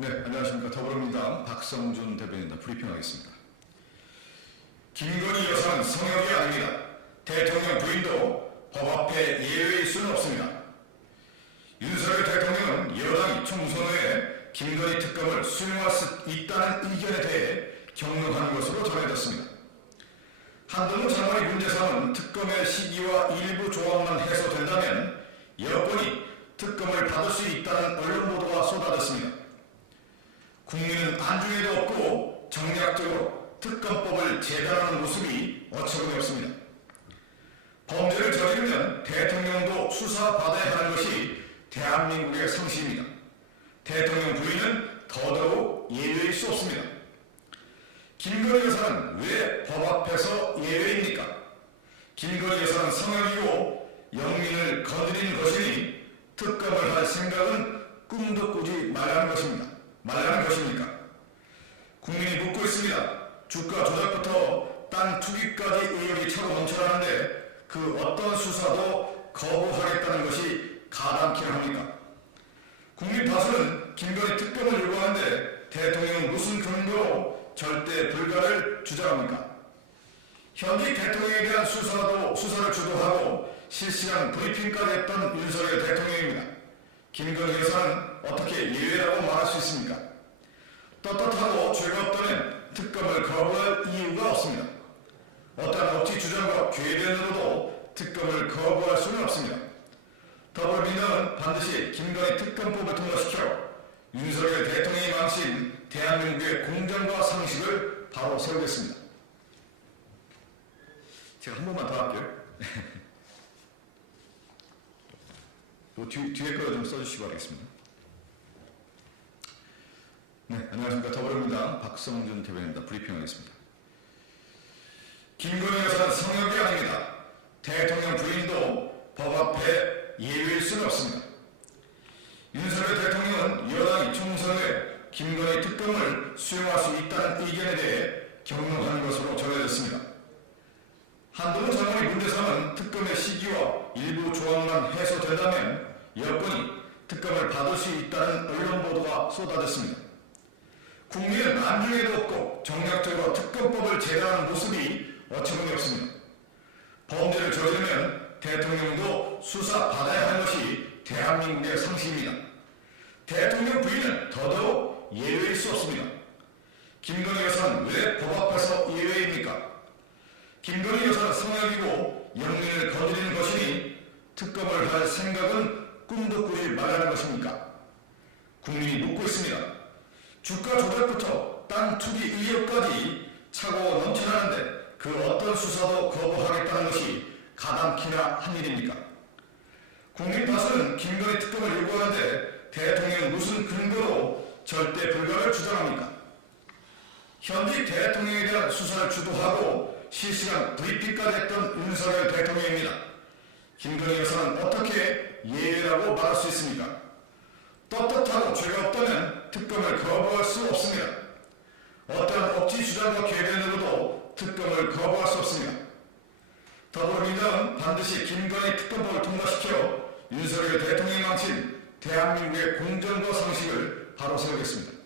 네, 안녕하십니까. 더불어민주당 박성준 대변인입니다. 브리핑하겠습니다. 김건희 여사는 성역이 아닙니다. 대통령 부인도 법 앞에 예외일 수는 없습니다. 윤석열 대통령은 여당이 총선 후에 김건희 특검을 수용할 수 있다는 의견에 대해 격려하는 것으로 전해졌습니다. 한동훈 장관의 문제삼은 특검의 시기와 일부 조항만 해소된다면 여권이 특검을 받을 수 있다는 언론 보도가 쏟아졌습니다. 국민은 안중에도 없고 정략적으로 특검법을 제단하는 모습이 어처구니 없습니다. 범죄를 저지르면 대통령도 수사받아야 하는 것이 대한민국의 상식입니다. 대통령 부인은 더더욱 예외일 수 없습니다. 김건희 여사는 왜 법 앞에서 예외입니까? 김건희 여사는 성역이고 영민을 거느리는 것이니 특검을 할 생각은 꿈도 꾸지 말라는 것입니까? 국민이 묻고 있습니다. 주가 조작부터 땅 투기까지 의혹이 차고 넘쳐나는데 그 어떤 수사도 거부하겠다는 것이 가당키나 합니까? 국민 다수는 김건희 특검을 요구하는데 대통령은 무슨 근거로 절대 불가를 주장합니까? 현직 대통령에 대한 수사를 주도하고 실시간 브리핑까지 했던 윤석열 대통령입니다. 김건희 여사는 어떻게 예외라고 말할 수 있습니까? 떳떳하고 죄가 없다면 특검을 거부할 이유가 없습니다. 어떠한 억지 주장과 궤변으로도 특검을 거부할 수는 없습니다. 더불어민주당은 반드시 김건희 특검법을 통과시켜 윤석열 대통령이 망친 대한민국의 공정과 상식을 바로 세우겠습니다. 제가 한 번만 더 할게요. 뒤에 거 좀 써주시기 바라겠습니다. 네, 안녕하십니까. 더불어민주당 박성준 대변인입니다. 브리핑하겠습니다. 김건희 여사는 성역이 아닙니다. 대통령 부인도 법 앞에 예외일 수는 없습니다. 윤석열 대통령은 여당이 총선 후에 김건희 특검을 수용할 수 있다는 의견에 대해 격려하는 것으로 전해졌습니다. 한동훈 장관의 문제삼은 특검의 시기와 일부 조항만 해소된다면 여권이 특검을 받을 수 있다는 언론 보도가 쏟아졌습니다. 국민은 안중에도 없고 정략적으로 특검법을 제단하는 모습이 어처구니 없습니다. 범죄를 저지르면 대통령도 수사받아야 하는 것이 대한민국의 상식입니다. 대통령 부인은 더더욱 예외일 수 없습니다. 김건희 여사는 왜 법 앞에서 예외입니까? 김건희 여사는 성역이고 영민을 거느리는 것이니 특검을 할 생각은 꿈도 꾸지 말라는 것입니까? 국민이 묻고 있습니다. 주가 조작부터 땅 투기 의혹까지 차고 넘쳐나는데 그 어떤 수사도 거부하겠다는 것이 가당키나 한 일입니까? 국민 다수는 김건희 특검을 요구하는데 대통령은 무슨 근거로 절대 불가를 주장합니까? 현직 대통령에 대한 수사를 주도하고 실시간 브리핑까지 했던 윤석열 대통령입니다. 김건희 여사는 어떻게 예외라고 말할 수 있습니까? 떳떳하고 죄가 없다면 특검을 거부할 수 없습니다. 어떠한 억지 주장과 궤변으로도 특검을 거부할 수 없습니다. 더불어민주당은 반드시 김건희 특검법을 통과시켜 윤석열 대통령이 망친 대한민국의 공정과 상식을 바로 세우겠습니다.